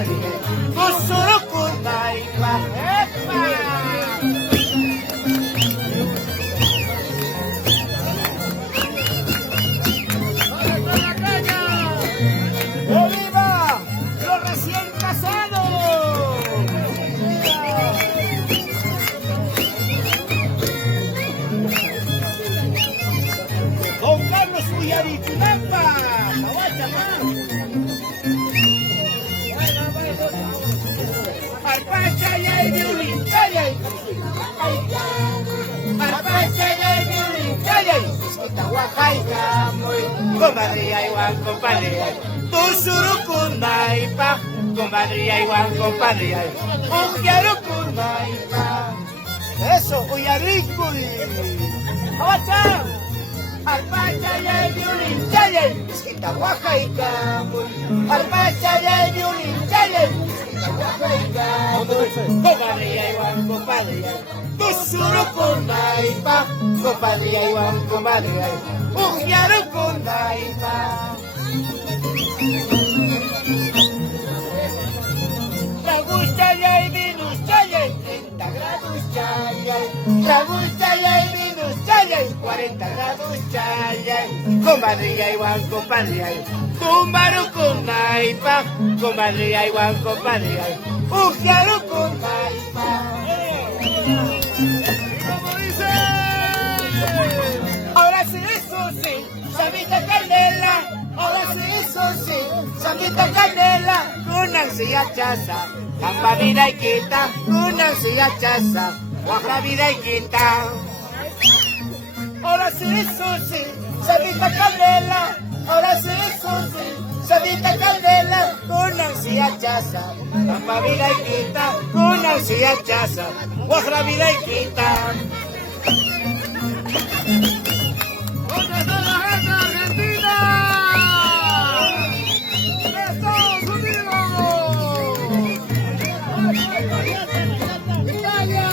compadre, Usurukundaipa. ¡Epa! ¡Viva los recién casados! Don Carlos Uyarichunapa, Arpachayay, viulinchayay, Arpachayay, viulinchayay, Itahuajayca, muy compadre, igual compadre, Usurukundaipa, compadre, igual compadre, Uyarukundaipa. Eso, Uyariculi. ¡Abacha! Arpachayay, viulinchayay, Itahuajayca, muy Arpachayay, viulinchayay, compadre, igual compadre, Usurukundaipa, compadre, igual compadre, Uyarukundaipa. Raguchayay, vinuschayay, 30 grados chayay, Raguchayay, vinuschayay, 40 grados chayay, compadre, igual compadre, Tumbarukundaipa, compadre, igual compadre, Uyarukundaipa. ¿Cómo dice? Ahora sí, eso sí, Samita Canela, ahora sí, eso sí, Samita Canela, con ansía chaza, Camba vida y quita, con ansía chaza, Guajra vida y quita. Ahora sí, eso sí, Samita Canela, ahora sí, eso sí, Samita Canela, con ansía chaza, Camba vida y quita, con ansía chaza, Guajra vida y quita. ¿Dónde está la gente argentina? ¡Estados Unidos! ¡Italia!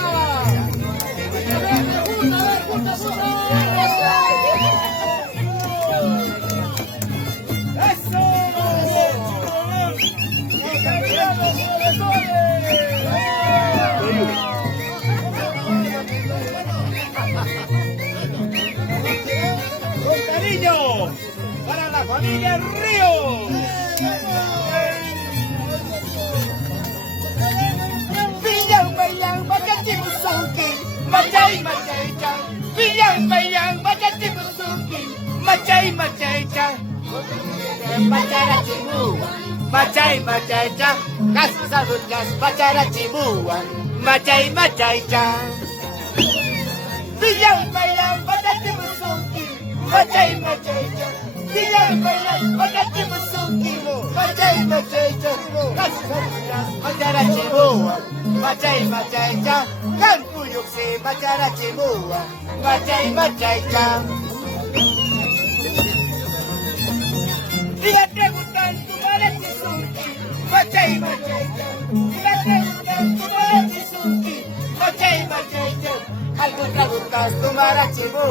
¡Eso! ¡Italianos con cariño para la familia Ríos. Villan, bayan, machachimusuki, machay, machaychan. Villan, bayan, machachimusuki, machay, machaychan. Macharachimu, machay, machaychan. Casas macharachimu, machay, machaychan. Villan, bayan, machachimusuki, machay, machaychan. Villan, bayan, machachimusuki, machay, machaychan. Macharachimu, machay, machaychan. Campuyuxi, macharachimu, machay, machaychan. Diga preguntan tu marachizuki, machay, machaychan. Diga preguntan tu marachizuki, machay, machaychan. Algo trabucas tu marachimu,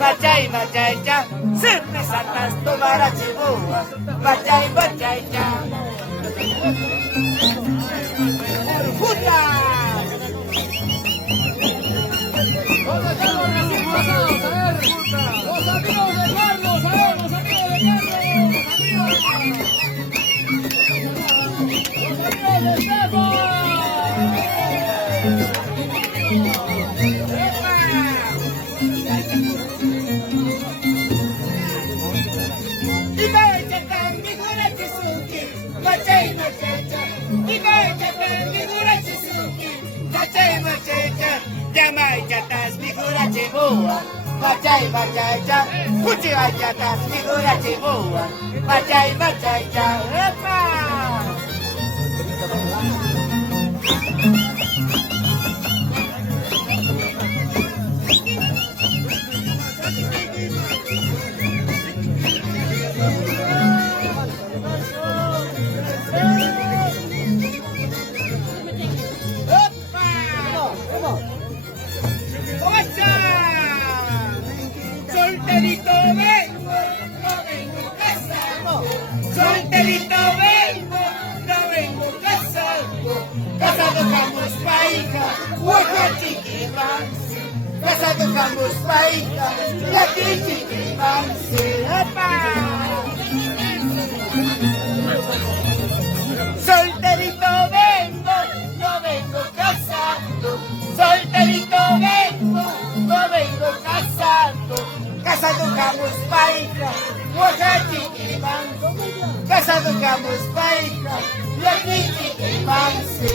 machay, machaychan. Siempre saltas tu marachimu, machay, machaychan. ¡Puta! ¿Dónde están los recién pasados? A ver, los amigos de Carlos, a ver, los amigos de Carlos, los amigos de Stefan. Machay, machaychan, Yamay chatas, figura chibua, machay, machaychan, Cuchivay chatas, figura chibua, machay, machaychan, ¡epa! Solterito vengo, no vengo casado. Solterito vengo, no vengo tocamos paita, y aquí chiquipanse, ¡apa! Solterito vengo, no vengo casando. Solterito vengo, no vengo casando. Casado camus paika, Oaxachiquipanse. Casado camus paika, y aquí chiquipanse.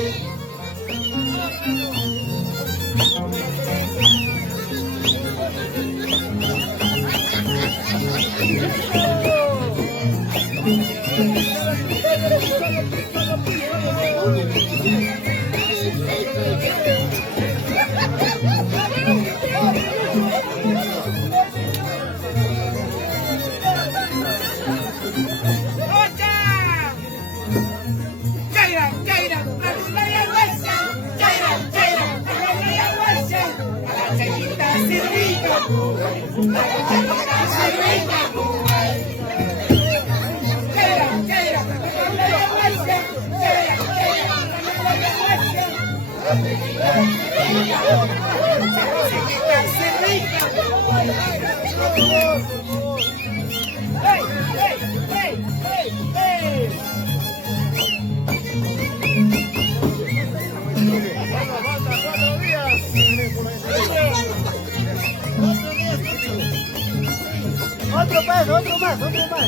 Otro más, otro más.